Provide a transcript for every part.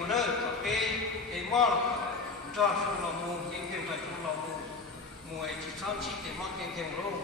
mùa nơi cà phê để mò cho số là mùa kinh kinh phải số là mùa chỉ sau chỉ để mò kinh kinh luôn.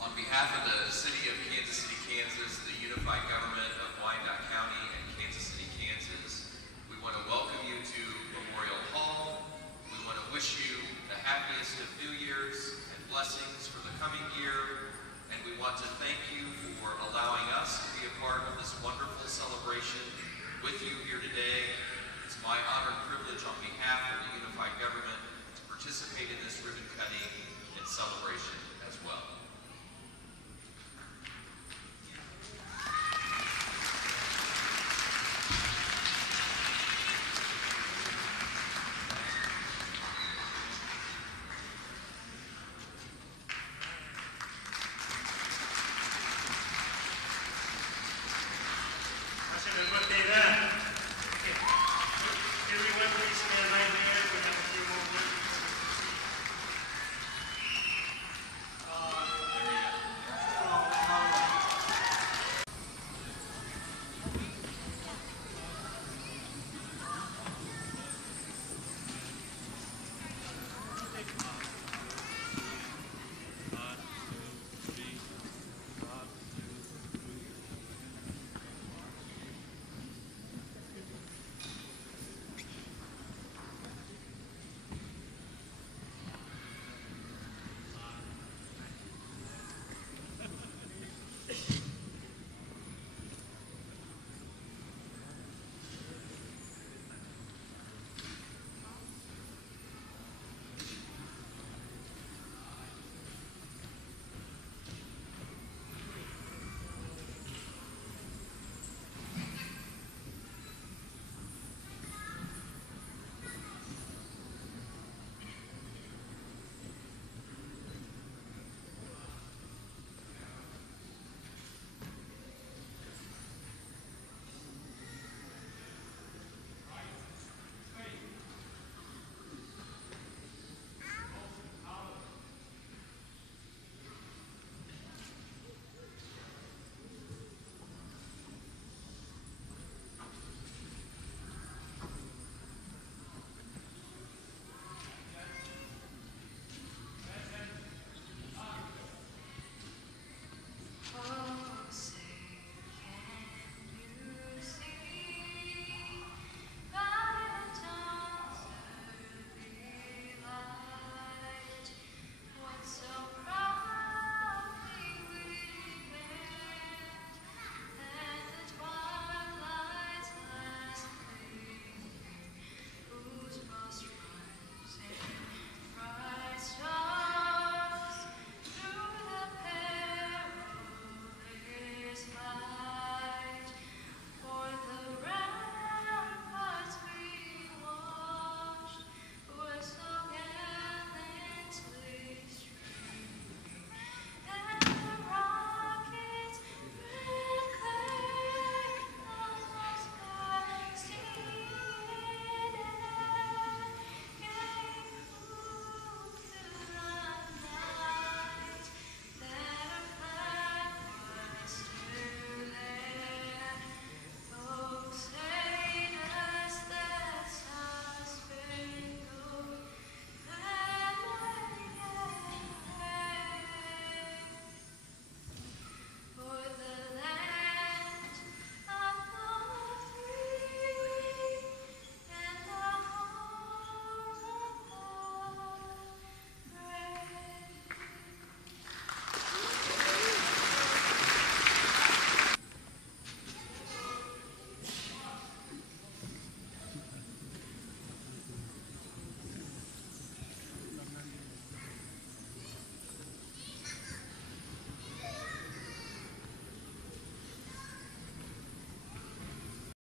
On behalf of the City of Kansas City, Kansas, the unified government of Wyandotte County and Kansas City, Kansas, we want to welcome you to Memorial Hall. We want to wish you the happiest of New Year's and blessings for the coming year. And we want to thank you for allowing us to be a part of this wonderful celebration with you here today. It's my honor and privilege on behalf of the unified government to participate in this ribbon cutting and celebration.